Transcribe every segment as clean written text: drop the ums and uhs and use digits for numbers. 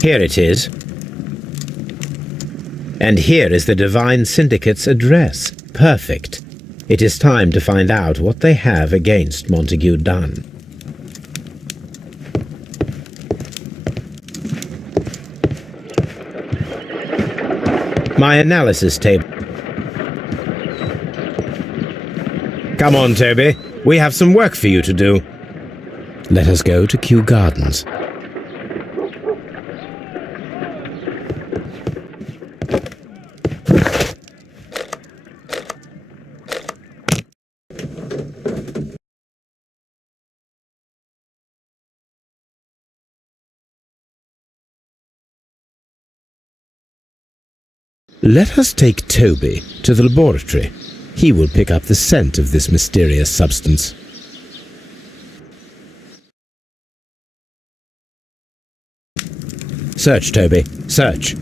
Here it is. And here is the Divine Syndicate's address. Perfect. It is time to find out what they have against Montague Dunn. My analysis table. Come on, Toby. We have some work for you to do. Let us go to Kew Gardens. Let us take Toby to the laboratory. He will pick up the scent of this mysterious substance. Search, Toby. Search.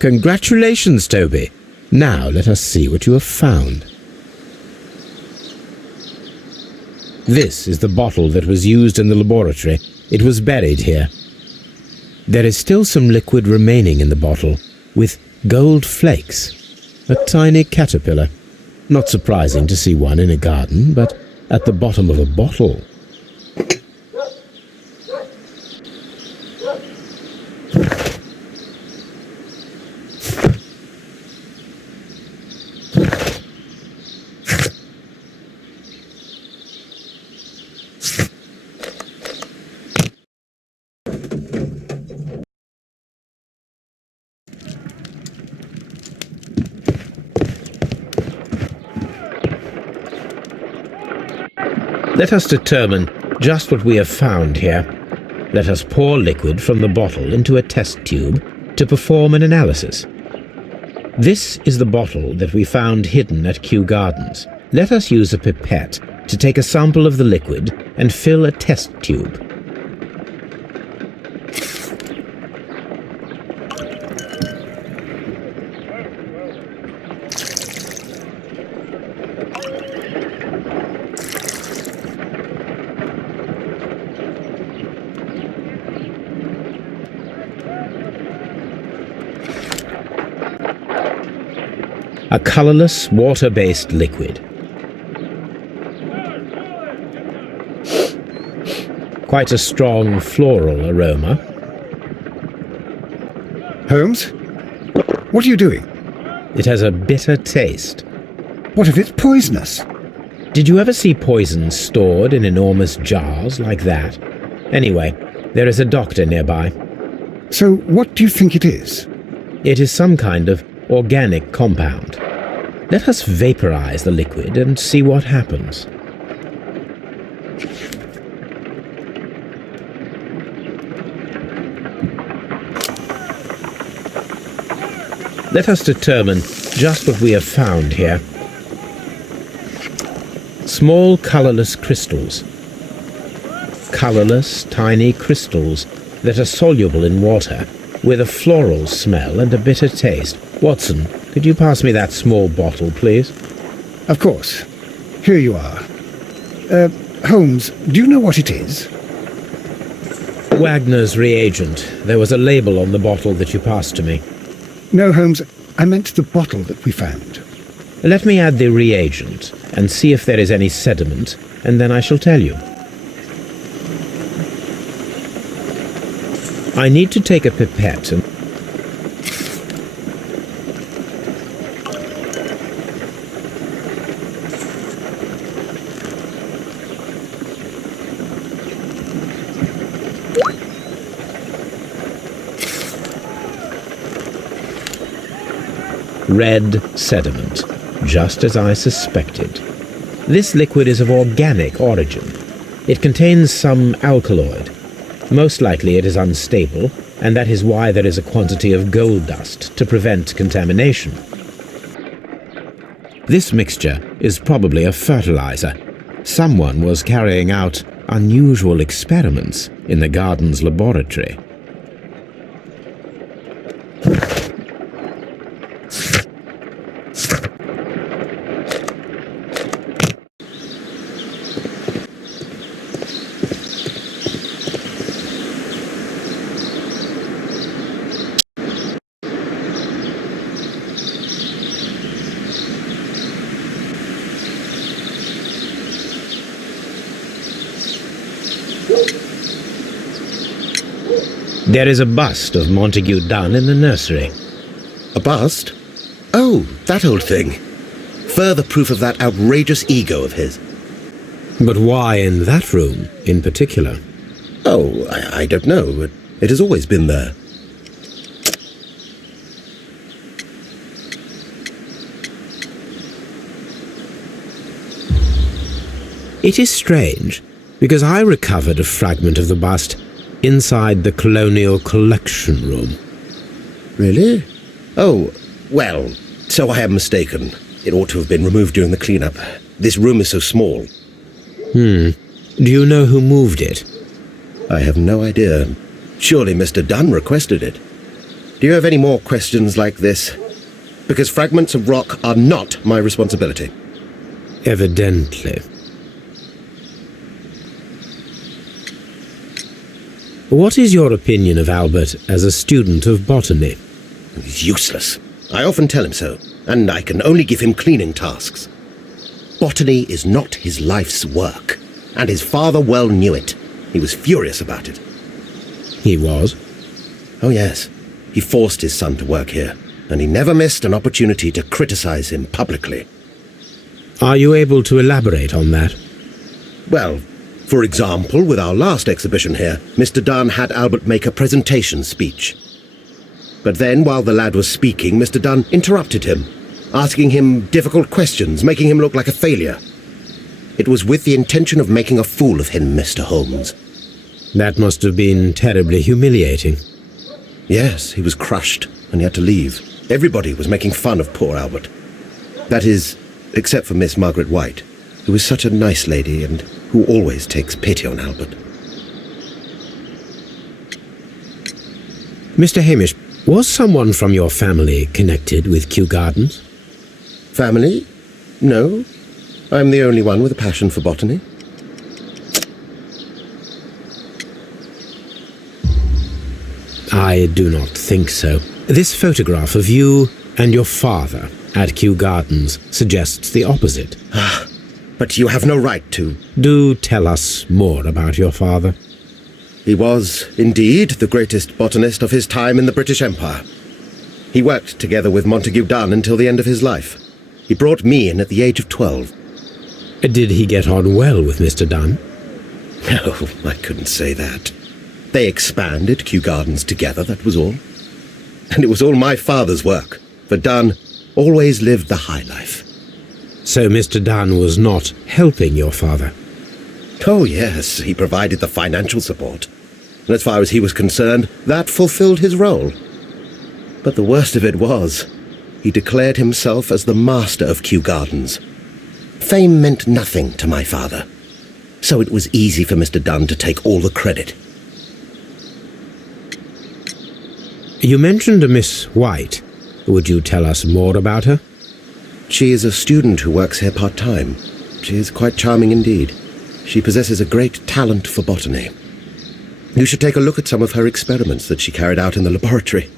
Congratulations, Toby. Now let us see what you have found. This is the bottle that was used in the laboratory. It was buried here. There is still some liquid remaining in the bottle, with gold flakes. A tiny caterpillar. Not surprising to see one in a garden, but at the bottom of a bottle. Let us determine just what we have found here. Let us pour liquid from the bottle into a test tube to perform an analysis. This is the bottle that we found hidden at Kew Gardens. Let us use a pipette to take a sample of the liquid and fill a test tube. A colorless, water-based liquid. Quite a strong floral aroma. Holmes? What are you doing? It has a bitter taste. What if it's poisonous? Did you ever see poison stored in enormous jars like that? Anyway, there is a doctor nearby. So what do you think it is? It is some kind of organic compound. Let us vaporize the liquid and see what happens. Let us determine just what we have found here. Small colorless crystals. Colorless, tiny crystals that are soluble in water, with a floral smell and a bitter taste. Watson, could you pass me that small bottle, please? Of course. Here you are. Holmes, do you know what it is? Wagner's reagent. There was a label on the bottle that you passed to me. No, Holmes, I meant the bottle that we found. Let me add the reagent and see if there is any sediment, and then I shall tell you. I need to take a pipette and... Red sediment, just as I suspected. This liquid is of organic origin. It contains some alkaloid. Most likely it is unstable, and that is why there is a quantity of gold dust to prevent contamination. This mixture is probably a fertilizer. Someone was carrying out unusual experiments in the garden's laboratory. There is a bust of Montague Dunn in the nursery. A bust? Oh, that old thing. Further proof of that outrageous ego of his. But why in that room in particular? Oh, I don't know. It has always been there. It is strange, because I recovered a fragment of the bust inside the Colonial Collection Room. Really? Oh, well, so I am mistaken. It ought to have been removed during the cleanup. This room is so small. Do you know who moved it? I have no idea. Surely Mr. Dunn requested it. Do you have any more questions like this? Because fragments of rock are not my responsibility. Evidently. What is your opinion of Albert as a student of botany? He's useless. I often tell him so, and I can only give him cleaning tasks. Botany is not his life's work, and his father well knew it. He was furious about it. He was? Oh yes, he forced his son to work here, and he never missed an opportunity to criticize him publicly. Are you able to elaborate on that? Well, for example, with our last exhibition here, Mr. Dunn had Albert make a presentation speech. But then, while the lad was speaking, Mr. Dunn interrupted him, asking him difficult questions, making him look like a failure. It was with the intention of making a fool of him, Mr. Holmes. That must have been terribly humiliating. Yes, he was crushed, and he had to leave. Everybody was making fun of poor Albert. That is, except for Miss Margaret White, who is such a nice lady and who always takes pity on Albert. Mr. Hamish, was someone from your family connected with Kew Gardens? Family? No. I'm the only one with a passion for botany. I do not think so. This photograph of you and your father at Kew Gardens suggests the opposite. But you have no right to. Do tell us more about your father. He was, indeed, the greatest botanist of his time in the British Empire. He worked together with Montague Dunn until the end of his life. He brought me in at the age of 12. Did he get on well with Mr. Dunn? No, I couldn't say that. They expanded Kew Gardens together, that was all. And it was all my father's work, for Dunn always lived the high life. So Mr. Dunn was not helping your father? Oh yes, he provided the financial support. And as far as he was concerned, that fulfilled his role. But the worst of it was, he declared himself as the master of Kew Gardens. Fame meant nothing to my father, so it was easy for Mr. Dunn to take all the credit. You mentioned a Miss White. Would you tell us more about her? She is a student who works here part-time. She is quite charming indeed. She possesses a great talent for botany. You should take a look at some of her experiments that she carried out in the laboratory.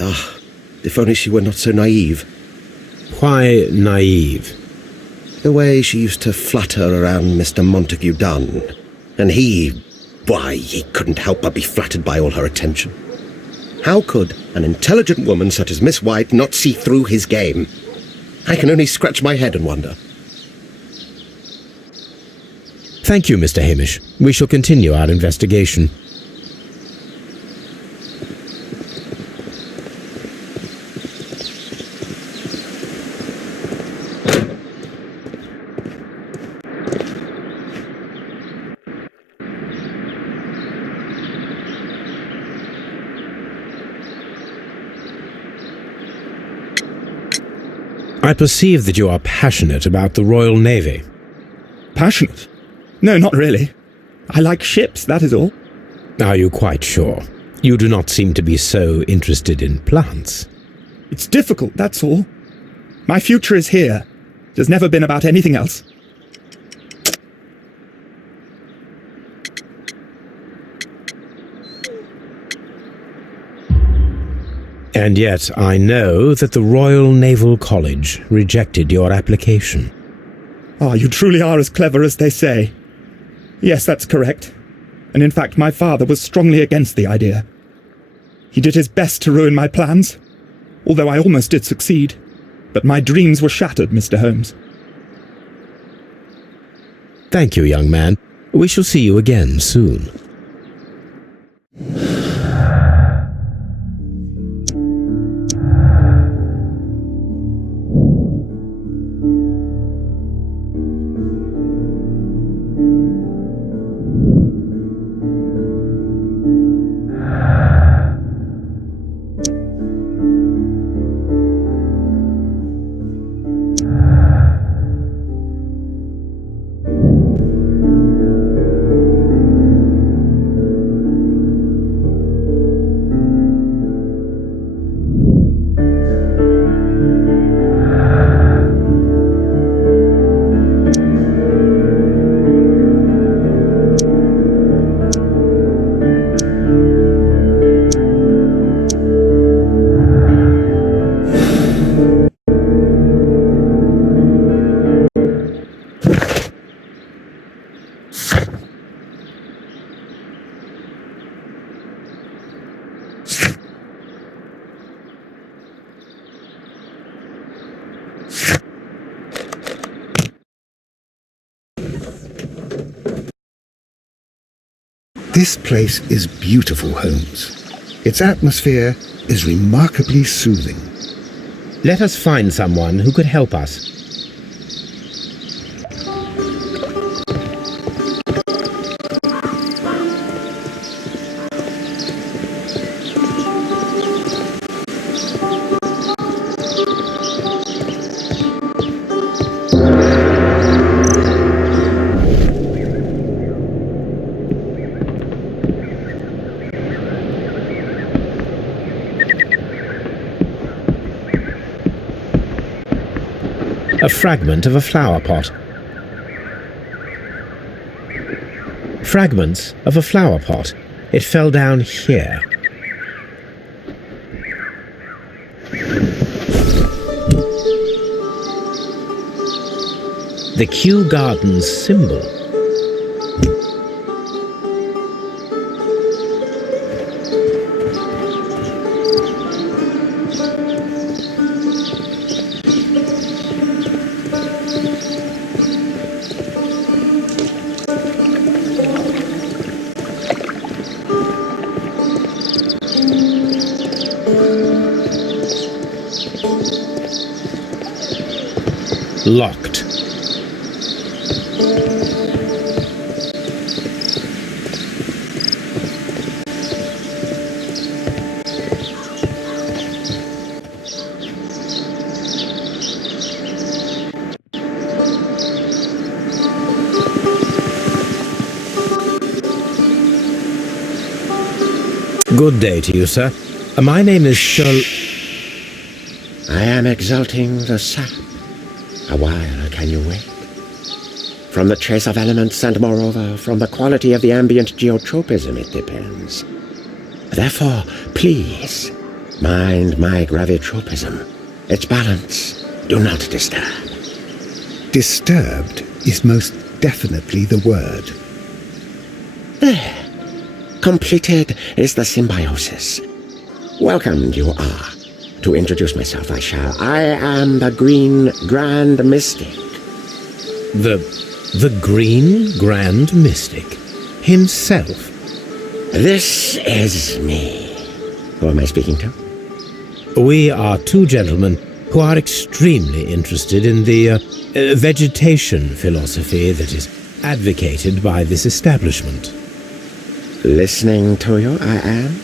Ah, if only she were not so naive. Why naive? The way she used to flutter around Mr. Montague Dunn. And he couldn't help but be flattered by all her attention. How could an intelligent woman such as Miss White not see through his game? I can only scratch my head and wonder. Thank you, Mr. Hamish. We shall continue our investigation. I perceive that you are passionate about the Royal Navy. Passionate? No, not really. I like ships, that is all. Are you quite sure? You do not seem to be so interested in plants. It's difficult, that's all. My future is here. It has never been about anything else. And yet I know that the Royal Naval College rejected your application. Ah, you truly are as clever as they say. Yes, that's correct. And in fact, my father was strongly against the idea. He did his best to ruin my plans, although I almost did succeed. But my dreams were shattered, Mr. Holmes. Thank you, young man. We shall see you again soon. This place is beautiful, Holmes. Its atmosphere is remarkably soothing. Let us find someone who could help us. A fragment of a flower pot. Fragments of a flower pot. It fell down here. The Kew Gardens symbol. Locked. Good day to you, sir. My name is I am exalting the sap. A while can you wait? From the trace of elements and moreover from the quality of the ambient geotropism it depends. Therefore, please, mind my gravitropism. Its balance, do not disturb. Disturbed is most definitely the word. There. Completed is the symbiosis. Welcomed you are. To introduce myself, I am the Green Grand Mystic. The Green Grand Mystic himself. This is me. Who am I speaking to? We are two gentlemen who are extremely interested in the vegetation philosophy that is advocated by this establishment. Listening to you, I am.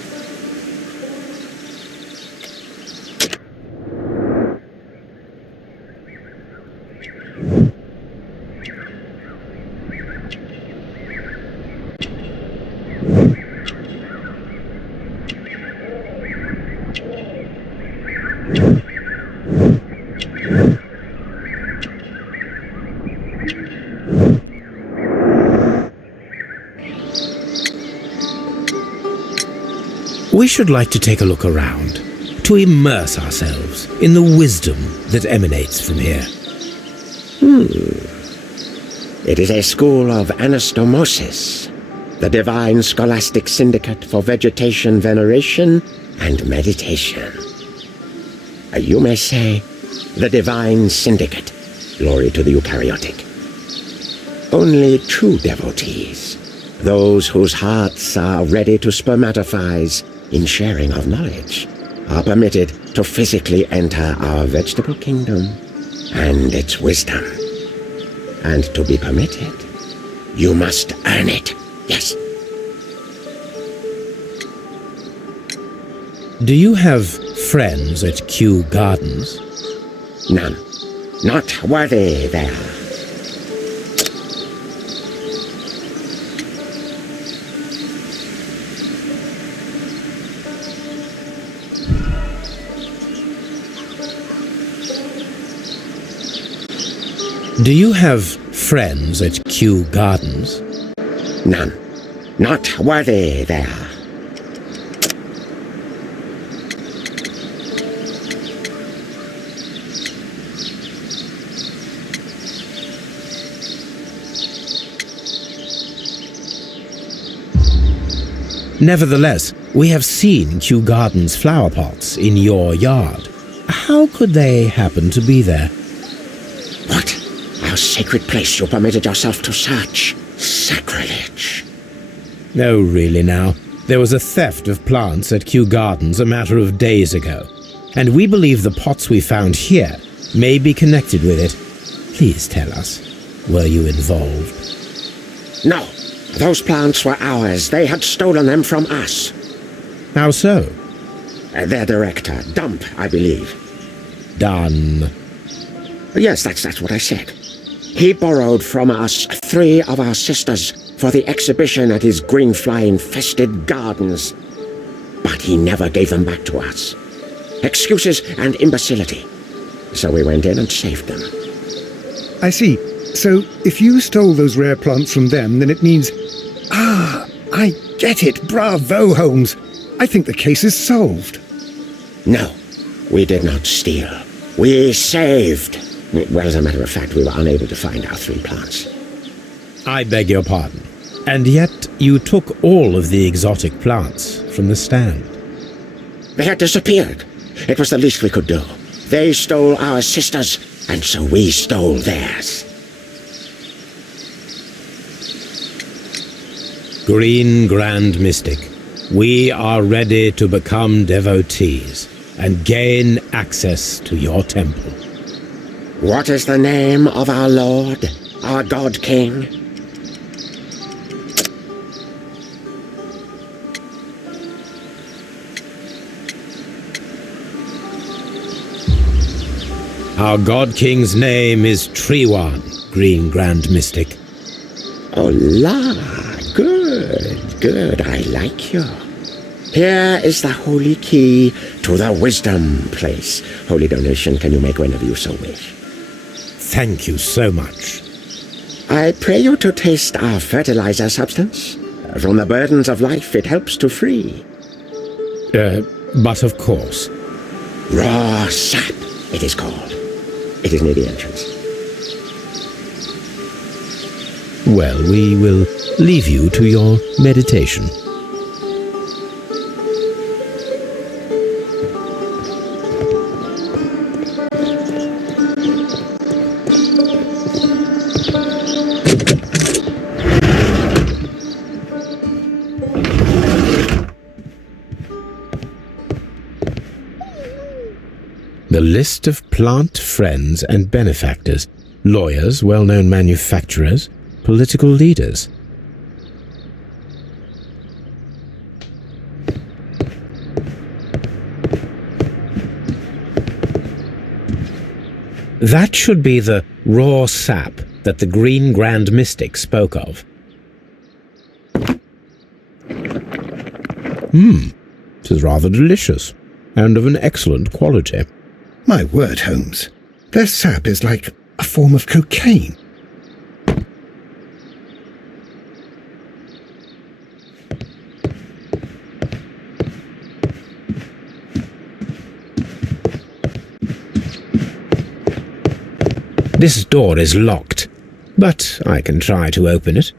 We should like to take a look around, to immerse ourselves in the wisdom that emanates from here. It is a school of anastomosis, the divine scholastic syndicate for vegetation veneration and meditation. You may say, the divine syndicate, glory to the eukaryotic. Only true devotees, those whose hearts are ready to spermatophize in sharing of knowledge, are permitted to physically enter our vegetable kingdom and its wisdom. And to be permitted, you must earn it, yes. Do you have friends at Kew Gardens? None. Not worthy there. Do you have friends at Kew Gardens? None. Not worthy there. Nevertheless, we have seen Kew Gardens flower pots in your yard. How could they happen to be there? What? Our sacred place you permitted yourself to search. Sacrilege. No, really now. There was a theft of plants at Kew Gardens a matter of days ago, and we believe the pots we found here may be connected with it. Please tell us, were you involved? No. Those plants were ours. They had stolen them from us. How so? Their director, Dump, I believe. Done. Yes, that's what I said. He borrowed from us 3 of our sisters for the exhibition at his greenfly-infested gardens. But he never gave them back to us. Excuses and imbecility. So we went in and saved them. I see. So, if you stole those rare plants from them, then it means... Ah, I get it. Bravo, Holmes. I think the case is solved. No, we did not steal. We saved. Well, as a matter of fact, we were unable to find our 3 plants. I beg your pardon. And yet you took all of the exotic plants from the stand. They had disappeared. It was the least we could do. They stole our sisters, and so we stole theirs. Green Grand Mystic, we are ready to become devotees and gain access to your temple. What is the name of our Lord, our God King? Our God King's name is Treewan, Green Grand Mystic. Oh, la! Good, I like you. Here is the holy key to the wisdom place. Holy donation can you make whenever you so wish. Thank you so much. I pray you to taste our fertilizer substance. From the burdens of life it helps to free. But of course. Raw sap, it is called. It is near the entrance. Well, we will leave you to your meditation. The list of plant friends and benefactors, lawyers, well-known manufacturers, political leaders. That should be the raw sap that the Green Grand Mystic spoke of. It is rather delicious, and of an excellent quality. My word, Holmes. Their sap is like a form of cocaine. This door is locked, but I can try to open it.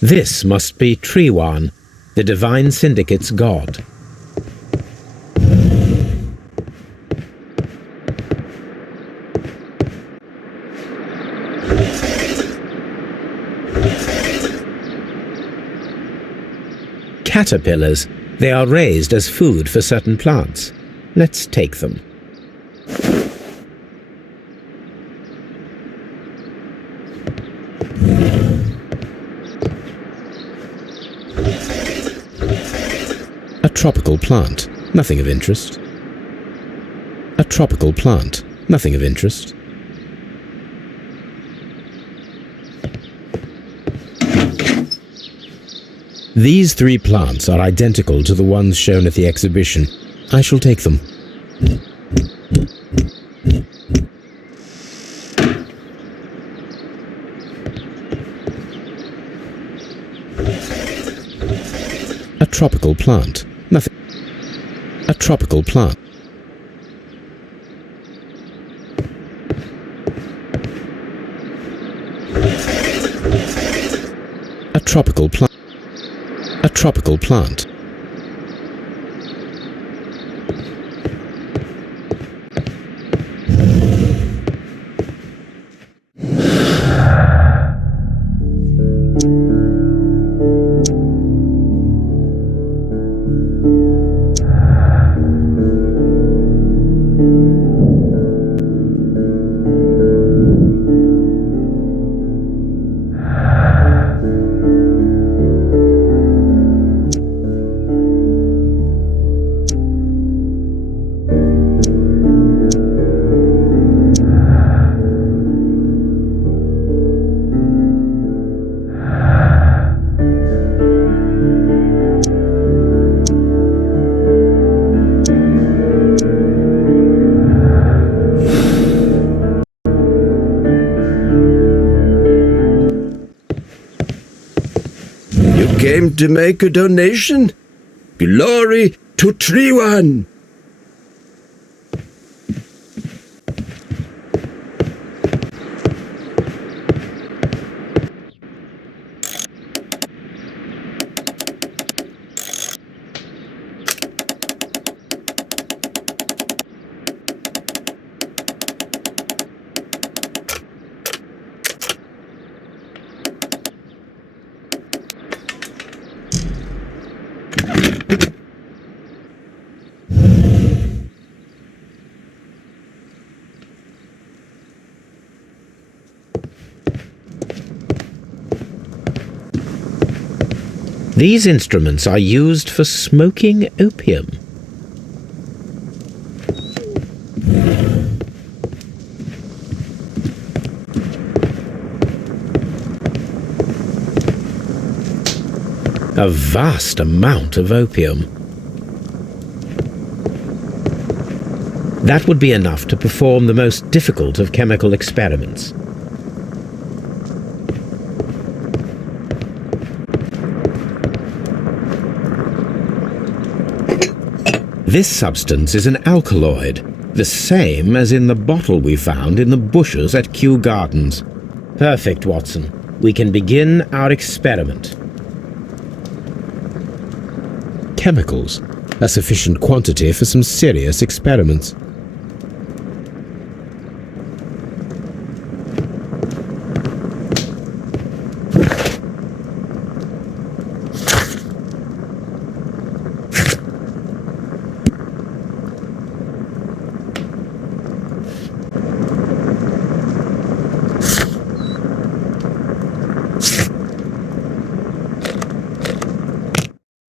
This must be Triwan, the Divine Syndicate's god. Caterpillars. They are raised as food for certain plants. Let's take them. A tropical plant, nothing of interest. A tropical plant, nothing of interest. These 3 plants are identical to the ones shown at the exhibition. I shall take them. tropical plant. Nothing. A tropical plant. A tropical plant. A tropical plant. Came to make a donation? Glory to Triwan! These instruments are used for smoking opium. A vast amount of opium. That would be enough to perform the most difficult of chemical experiments. This substance is an alkaloid, the same as in the bottle we found in the bushes at Kew Gardens. Perfect, Watson. We can begin our experiment. Chemicals, a sufficient quantity for some serious experiments.